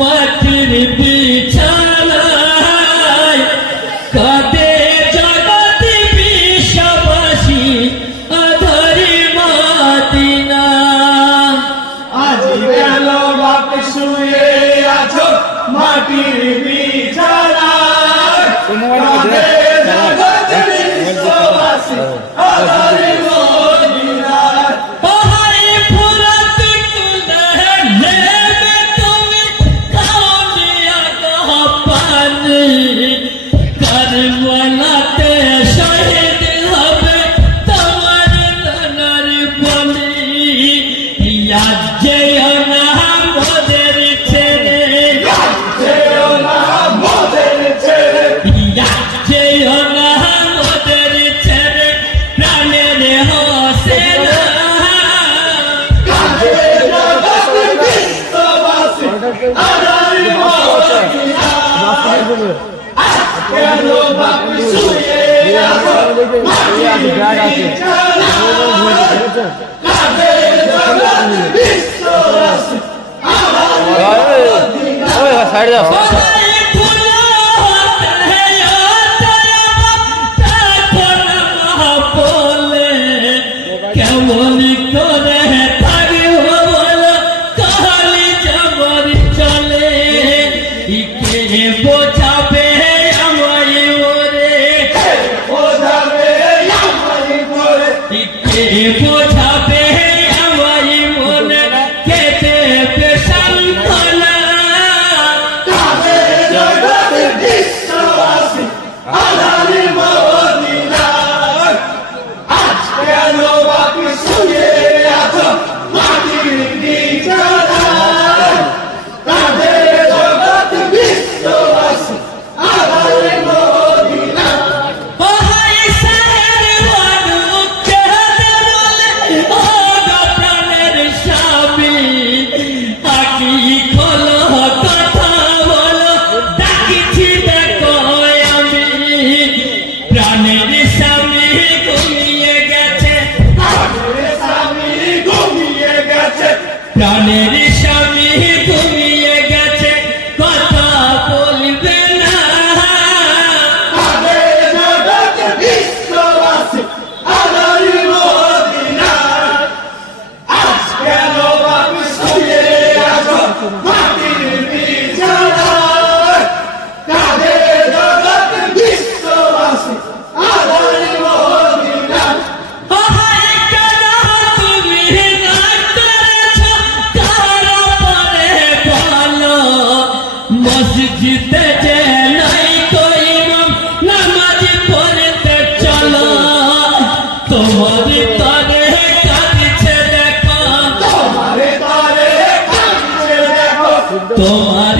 মাটির বিছানায় কাঁদে জগৎ বিশ্ববাসী আধারি মদিনা। আজ গেল বাপ শুয়ে আছো মাটির বিছানায় কাঁদে জগৎ বিশ্ববাসী আধারি মদিনা। পাহাড়ে ফুরাত কুলে নেমে তুমি কাউনিয়া পানি কারবালাতে শহীদ হবে তোমার নানার বলি। ইয়াদ যেও না মোদের ছেড়ে, যেও না মোদের ছেড়ে, ইয়াদ যেও না মোদের ছেড়ে, প্রাণের হোসেনা। কাঁদে জগৎ বিশ্ববাসী আধারি মদিনা। কেন বাপ শুয়ে আছো মাটির বিছানায় কাঁদে জগৎ বিশ্ববাসী আধারি মদিনা। পাহাড়ে ফুলো হতে তারপর বলে কেমন করে থাকি বলো কালি জবর চলে। কে বোঝাবে আমায় ওরে, ও যাবে আমারই করে, কে বোঝাবে আমায় মনে, কে দেবে সান্ত্বনা। কাঁদে জগৎ বিশ্ববাসী আধারি মদিনা। আজ কেন বাপ শুয়ে আছো মাটির বিছানায় কাঁদে জগৎ বিশ্ববাসী আধারি মদিনা। ওহাই সাহের মানুষ বলে ও গো প্রাণের স্বামী, আকি খোলো কথা বলো ডাকিছি দেখো আমি। প্রাণের স্বামী ঘুমিয়ে গেছে, প্রাণের স্বামী ঘুমিয়ে গেছে, প্রাণের স্বামী ঘুমিয়ে গেছে, কথা বলবে না। কাঁদে জগৎ বিশ্ববাসী আধারি মদিনা। আজ কেন বাপ শুয়ে আছো মাটির বিছানায় কাঁদে জগৎ বিশ্ববাসী আধারি মদিনা। ওহাই কেন তুমি না করেছো কারো পরে বলো, মসজিদে যে নাই কই ইমাম নামাজ পড়তে চলো। তোমার তরে কাঁদছে দেখো, তোমারে তারে কাঁদছে দেখো, তোমার